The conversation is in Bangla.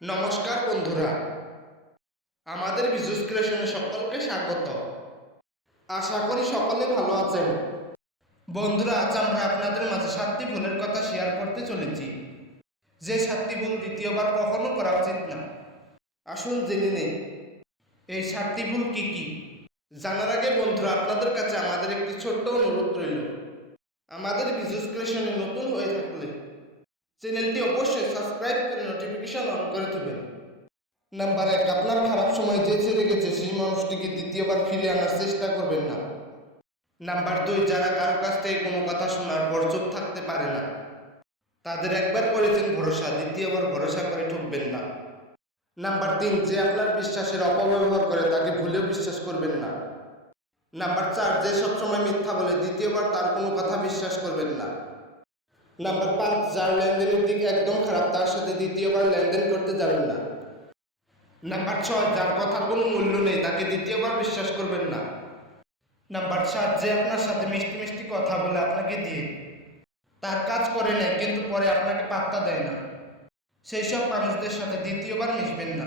নমস্কার বন্ধুরা, আমাদের বিজুস ক্রিয়েশনে সকলকে স্বাগত। আশা করি সকলে ভালো আছেন। বন্ধুরা, আজ আমরা আপনাদের মাঝে 7টি ভুলের কথা শেয়ার করতে চলেছি, যে 7টি ভুল দ্বিতীয়বার কখনো করা উচিত না। আসুন জেনে নেই এই 7টি ভুল কি কি। জানার আগে বন্ধুরা, আপনাদের কাছে আমাদের একটি ছোট্ট অনুরোধ রইল। আমাদের বিজুস ক্রিয়েশনে নতুন হয়ে থাকলে চ্যানেলটি অবশ্যই সাবস্ক্রাইব করে নোটিফিকেশন অন করে দেবেন। নাম্বার 1, আপনার খারাপ সময় যে ছেড়ে গেছে সেই মানুষটিকে দ্বিতীয়বার ফিরে আনার চেষ্টা করবেন না। নাম্বার 2, যারা কারো কাছ থেকে কোনো কথা শোনার পর চুপ থাকতে পারে না, তাদের একবার করেছেন ভরসা, দ্বিতীয়বার ভরসা করে ঠকবেন না। নাম্বার 3, যে আপনার বিশ্বাসের অপব্যবহার করে তাকে ভুলেও বিশ্বাস করবেন না। নাম্বার 4, যে সবসময় মিথ্যা বলে দ্বিতীয়বার তার কোনো কথা বিশ্বাস করবেন না। নাম্বার 5, যার লেনদেনের দিক একদম খারাপ তার সাথে দ্বিতীয়বার লেনদেন করতে যাবেন না। নাম্বার 6, যার কথার কোনো মূল্য নেই তাকে দ্বিতীয়বার বিশ্বাস করবেন না। নাম্বার 7, যে আপনার সাথে মিষ্টি মিষ্টি কথা বলে আপনাকে দিয়ে তার কাজ করে নেয় কিন্তু পরে আপনাকে পাত্তা দেয় না, সেই সব মানুষদের সাথে দ্বিতীয়বার মিশবেন না।